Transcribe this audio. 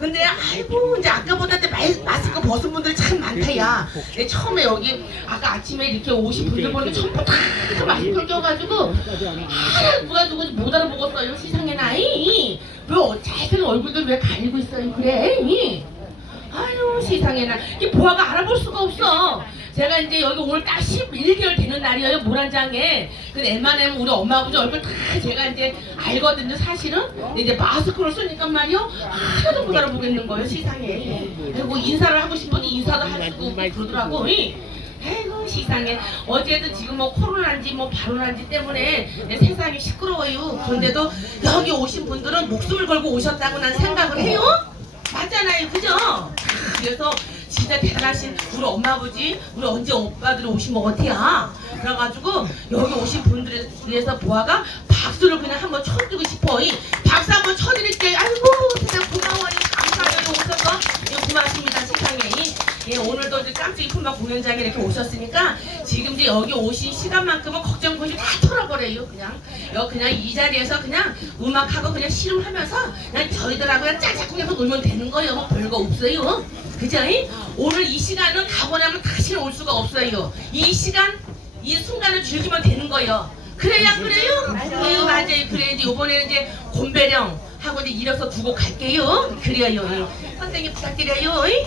근데 아이고 이제 아까보다 마이- 마스크 벗은 분들 참 많다 야. 근데 처음에 여기 아까 아침에 이렇게 오신 분들 보니까 전부 다 마스크 껴가지고 하나 누가 누군지 못 알아보겠어요 세상에 나이. 왜 어- 잘생긴 얼굴들 왜 가리고 있어요 그래? 이? 아유 세상에나 이 보아가 알아볼 수가 없어. 제가 이제 여기 오늘 딱 11개월 되는 날이에요 모란장에. 근데 웬만하면 우리 엄마 아버지 얼굴 다 제가 이제 알거든요 사실은. 근데 이제 마스크를 쓰니까 말이요 하나도 못 알아보겠는 거예요 세상에. 그리고 인사를 하고 싶으니 인사도 할 수가 없고 그러더라고. 이. 아이고 세상에 어제도 지금 뭐 코로나인지 뭐 바로나인지 때문에 세상이 시끄러워요. 그런데도 여기 오신 분들은 목숨을 걸고 오셨다고 난 생각을 해요. 맞잖아요, 그죠? 그래서 진짜 대단하신 우리 엄마 아버지, 우리 언제 오빠들이 오신 것 같아요. 그래가지고 여기 오신 분들에 위해서 보아가 박수를 그냥 한번 쳐주고 싶어. 이 박수 한번 쳐드릴게요. 아이고, 세상 고마워요. 감사해요. 오셔서 예, 고맙습니다, 세상에. 이, 예, 오늘도 깜찍이 품바 공연장에 이렇게 오셨으니까 지금 이제 여기 오신 시간만큼은 걱정 고시 다 털어버려요. 그냥 여 그냥 이 자리에서 그냥 음악하고 그냥 씨름하면서 그냥 저희들하고 그냥 짝짝꿍해서 놀면 되는 거예요. 뭐 별거 없어요. 그죠? 이? 오늘 이 시간은 가고 나면 다시는 올 수가 없어요. 이 시간, 이 순간을 즐기면 되는 거예요. 그래야 그래요? 맞아요. 맞아요. 그래 이제 이번에는 이제 곰배령 하고 이제 이력서 두고 갈게요. 그래요. 예. 선생님 부탁드려요. 이?